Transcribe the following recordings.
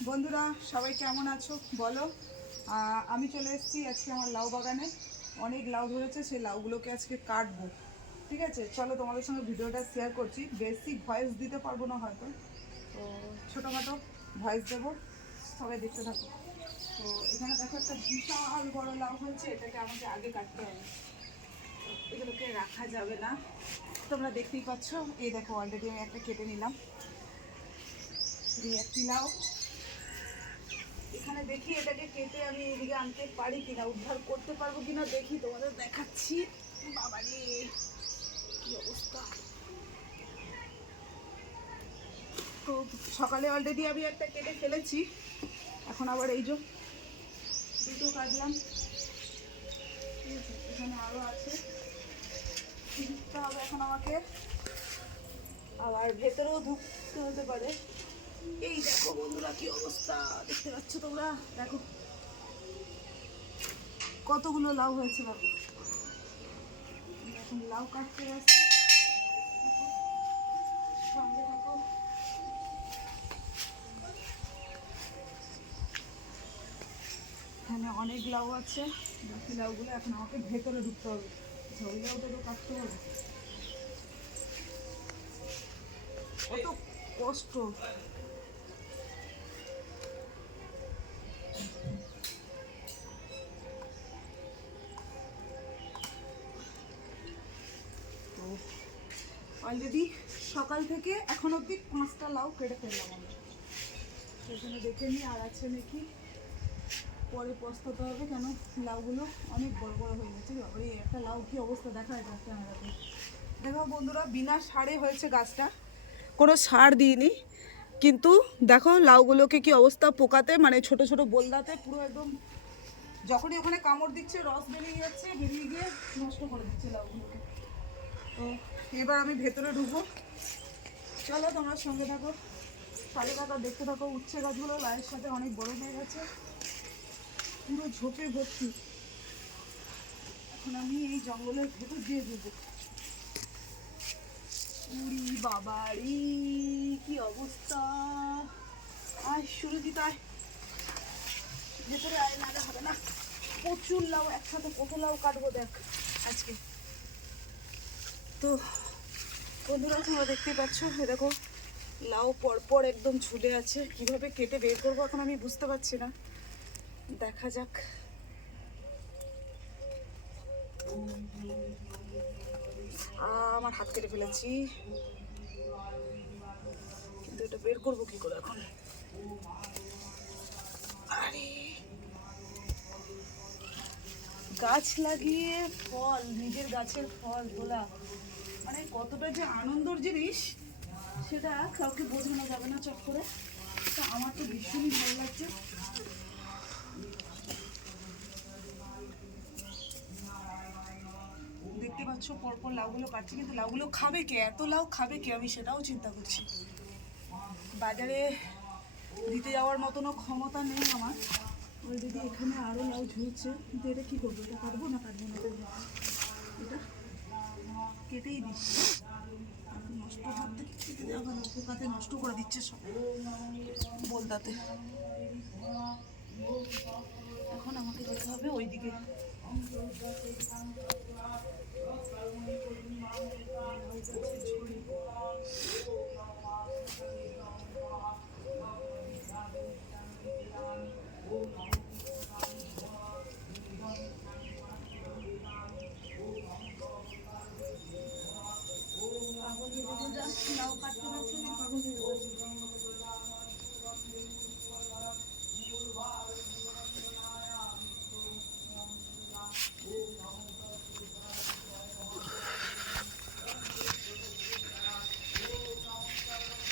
বন্ধুরা, সবাই কেমন আছো? বলো। আমি চলে এসেছি আজকে আমার লাউ বাগানে। অনেক লাউ ধরেছে, সেই লাউগুলোকে আজকে কাটবো। ঠিক আছে? চলো তোমাদের সঙ্গে ভিডিওটা শেয়ার করছি। বেসিক ভয়েস দিতে পারব না হয়তো। তো ছোটোখাটো ভয়েস দেবো। সবাই দেখতে থাকো। তো এখানে দেখো একটা বিশাল বড় লাউ হয়েছে। এটাকে আমাকে আগে কাটতে হবে। এগুলোকে রাখা যাবে না। তোমরা দেখতেই পাচ্ছ। এই দেখো অলরেডি আমি একটা কেটে নিলাম। এই একটি লাউ। এখানে দেখি এটাকে কেটে আমি এদিকে আনতে পারি কিনা, উদ্ধার করতে পারব কিনা দেখি, তোমাদের দেখাচ্ছি। বাবারে, কি অবস্থা? তো সকালে অলরেডি আমি একটা কেটে ফেলেছি, এখন আবার এই যে দুটো কাটলাম। এখানে আরও আছে। দিতে হবে এখন আমাকে আবার ভেতরেও ঢুকতে হতে পারে। এই দেখো বন্ধুরা কি অবস্থা? দেখতে পাচ্ছ তোমরা? দেখো। কতগুলো লাউ হয়েছে দেখো। এখন লাউ কাটতে যাচ্ছি। সঙ্গে থাকো। এখানে অনেক লাউ আছে। বাকি লাউগুলো এখন আমাকে ভেতরে ঢুকতে হবে। ঝোল লাউটা তো কাটতে হবে। কত কষ্ট। সকাল থেকে এখন অবধি পাঁচটা লাউ কেটে ফেললাম সেখানে দেখে নিই আর আছে নাকি। পরে পস্তাতে হবে কেন? লাউগুলো অনেক বড় বড় হয়ে গেছে। ওই একটা লাউ কি অবস্থা দেখা যায় ক্যামেরাতে। দেখো বন্ধুরা, বিনা সারে হয়েছে গাছটা। কোনো সার দিইনি। কিন্তু দেখো লাউগুলোকে কি অবস্থা পোকাতে মানে ছোট ছোট বোলদাতে পুরো একদম যখনই ওখানে কামড় দিচ্ছে, রস বেরিয়ে যাচ্ছে, বেরিয়ে গিয়ে নষ্ট করে দিচ্ছে লাউগুলোকে। তো এবার আমি ভেতরে ঢুকবো। চলো তোমরা সঙ্গে থাকো। সাড়ে থাকো দেখতে থাকো, উচ্ছে গাছগুলো লাইয়ের সাথে অনেক বড় হয়ে গেছে। পুরো ঝোপে ভর্তি। এখন আমি এই জঙ্গলের ভেতর দিয়ে ঢুকবো। উড়ি বাবারি, কি অবস্থা? আয় সুরজিৎ আয় ভেতরে আয়, নাহলে হবে না। প্রচুর লাউ, একসাথে কত লাউ কাটবো, দেখ, আজকে। তো বন্ধুরা, তোমরা দেখতেই পাচ্ছ দেখো, লাউ পরপর একদম ঝুলে আছে। কীভাবে কেটে বের করব এখন আমি বুঝতে পারছি না। দেখা যাক। আমার হাত কেটে ফেলেছি। কিন্তু এটা বের করব কি করে এখন? আরে! গাছ লাগিয়ে ফল, নিজের গাছের ফল তোলা মানে কতটা যে আনন্দর জিনিস, সেটা কাউকে বোঝানো যাবে না চট করে। তো আমার তো ভীষণই ভালো লাগছে। দেখতে পাচ্ছ, পরপর লাউগুলো কাটছি, কিন্তু লাউগুলো খাবে কে? এত লাউ খাবে কে? আমি সেটাও চিন্তা করছি। বাজারে দিতে যাওয়ার মতনও ক্ষমতা নেই আমার। অলরেডি এখানে আরও লাউ ঝুলছে। কিন্তু এটা কী করব? এটা কাটবো না কাটবো না? এটা কেটেই দিচ্ছি। নষ্ট হাত থেকে কেটে দেওয়া কেন পোকাতে নষ্ট করে দিচ্ছে সব। বলদাতে। এখন আমাকে যেতে হবে ওইদিকে। পাগল হয়ে যাব জাস্ট লাউ কাটতে কাটতে আমি পাগল হয়ে যাব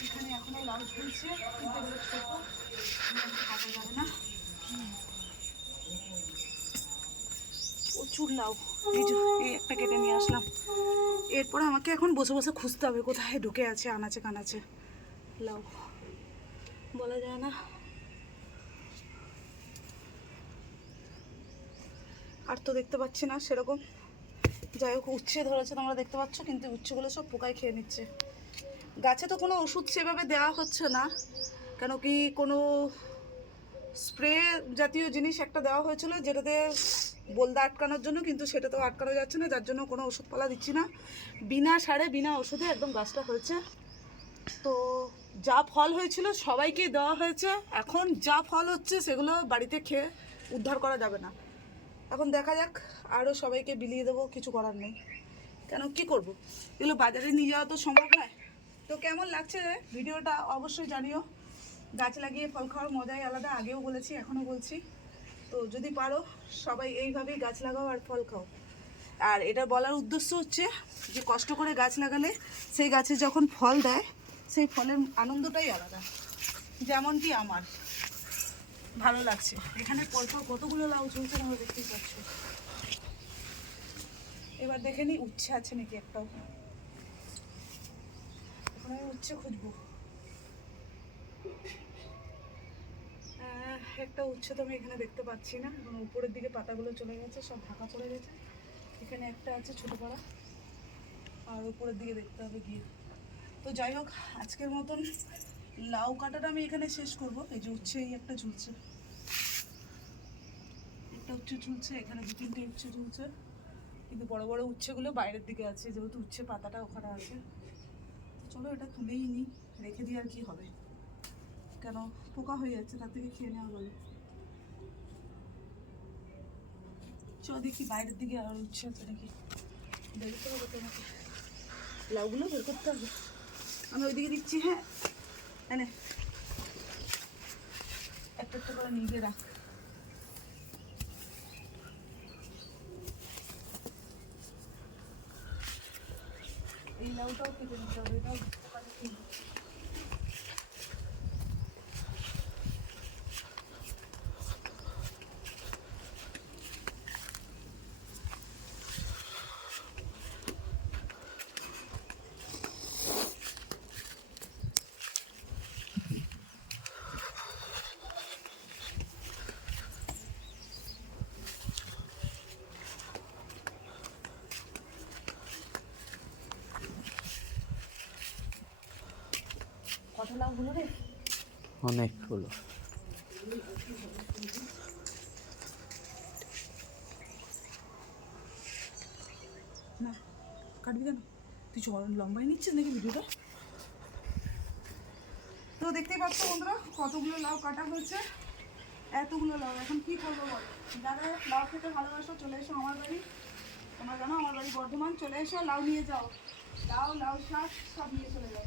এখানে এখনও লাউ ঝুলছে কিন্তু এগুলো ছোট এগুলো কাটা যাবে না প্রচুর লাউ এই যে, এই একটা কেটে নিয়ে আসলাম। এরপর আমাকে এখন বসে বসে খুঁজতে হবে কোথায় ঢুকে আছে, আনাচে কানাচে। লাউ বলা যায় না। আর তো দেখতে পাচ্ছি না সেরকম। যাই হোক, উচ্ছে ধরেছে তোমরা দেখতে পাচ্ছ, কিন্তু উচ্ছেগুলো সব পোকায় খেয়ে নিচ্ছে। গাছে তো কোনো ওষুধ সেভাবে দেওয়া হচ্ছে না, কেন কি কোনো স্প্রে জাতীয় জিনিস একটা দেওয়া হয়েছিল যেটাতে বলদা আটকানোর জন্য, কিন্তু সেটা তো আটকানো যাচ্ছে না, যার জন্য কোনো ওষুধপালা দিচ্ছি না। বিনা সারে, বিনা ওষুধে একদম গাছটা হয়েছে। তো যা ফল হয়েছিল সবাইকে দেওয়া হয়েছে। এখন যা ফল হচ্ছে সেগুলো বাড়িতে খেয়ে উদ্ধার করা যাবে না। এখন দেখা যাক, আরও সবাইকে বিলিয়ে দেবো, কিছু করার নেই। কেন, কি করব? এগুলো বাজারে নিয়ে যাওয়া তো সম্ভব নয়। তো কেমন লাগছে ভিডিওটা অবশ্যই জানিও। গাছ লাগিয়ে ফল খাওয়ার মজাই আলাদা, আগেও বলেছি, এখনও বলছি। তো যদি পারো, সবাই এইভাবেই গাছ লাগাও আর ফল খাও। আর এটা বলার উদ্দেশ্য হচ্ছে যে কষ্ট করে গাছ লাগালে সেই গাছে যখন ফল দেয়, সেই ফলের আনন্দটাই আলাদা। যেমনটি আমার, ভালো লাগছে। এখানে পরপর কতগুলো লাউ ঝুলছে না দেখতেই পাচ্ছ। এবার দেখে নি, উচ্ছে আছে নাকি একটাও? এখন আমি উচ্ছে খুঁজবো। একটা উচ্ছে তো আমি এখানে দেখতে পাচ্ছি না এখন উপরের দিকে পাতাগুলো চলে গেছে, সব ঢাকা পড়ে গেছে। এখানে একটা আছে ছোটো পাড়া আর উপরের দিকে দেখতে হবে গিয়ে। তো যাই হোক, আজকের মতন লাউ কাটাটা আমি এখানে শেষ করব। এই যে উচ্ছে, এই একটা ঝুলছে। একটা উচ্ছে ঝুলছে, এখানে দু তিনটে উচ্ছে ঝুলছে। কিন্তু বড় বড় উচ্ছেগুলো বাইরের দিকে আছে, যেহেতু উচ্ছে পাতাটা ওখানে আছে। চলো এটা তুলেই নিই রেখে দিই আর কি হবে। কেন? পোকা হয়ে যাচ্ছে, তার থেকে খেয়ে নেওয়া ভালো। চ দেখি বাইরের দিকে আর উচ্ছে আছে নাকি। দেখতে হবে তো আমাকে লাউগুলো বের করতে হবে। আমি ওইদিকে দিচ্ছি হ্যাঁ। এনে একটা একটা করে নিয়ে রাখ। এই লাউটাও কেটে নিতে হবে, এটাও। কত লাউগুলো অনেকগুলো না কাটবি কেন? তুই লম্বাই নিচ্ছিস নাকি ভিডিওটা? তো দেখতেই পাচ্ছ বন্ধুরা কতগুলো লাউ কাটা হয়েছে। এতগুলো লাউ এখন কি করব বল? যারা লাউ খেতে ভালোবাসো চলে এসো আমার বাড়ি। তোমরা জানো আমার বাড়ি বর্ধমান চলে এসো লাউ নিয়ে যাও। লাউ লাউ শাক সব নিয়ে চলে যাও।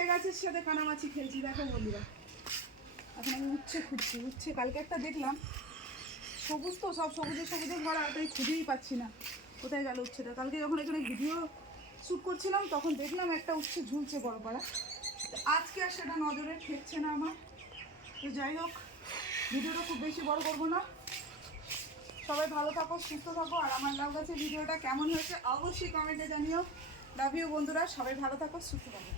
উচ্ছে গাছের সাথে কানামাছি খেলছি, দেখো বন্ধুরা। এখন আমি উচ্ছে খুঁজছি, উচ্ছে কালকে একটা দেখলাম। সবুজ তো, সব সবুজে সবুজে ভরা, তাই খুঁজেই পাচ্ছি না। কোথায় গেল উচ্ছেটা? কালকে যখন এখানে ভিডিও শ্যুট করছিলাম, তখন দেখলাম একটা উচ্ছে ঝুলছে বড় পাড়া। আজকে আর সেটা নজরে ঠেকছে না আমার। তো যাই হোক, ভিডিওটা খুব বেশি বড় করব না। সবাই ভালো থাকো, সুস্থ থাকো, আর আমার লাভ গাছের ভিডিওটা কেমন হয়েছে অবশ্যই কমেন্টে জানিও। লাভ বন্ধুরা, সবাই ভালো থাকো, সুস্থ থাকো।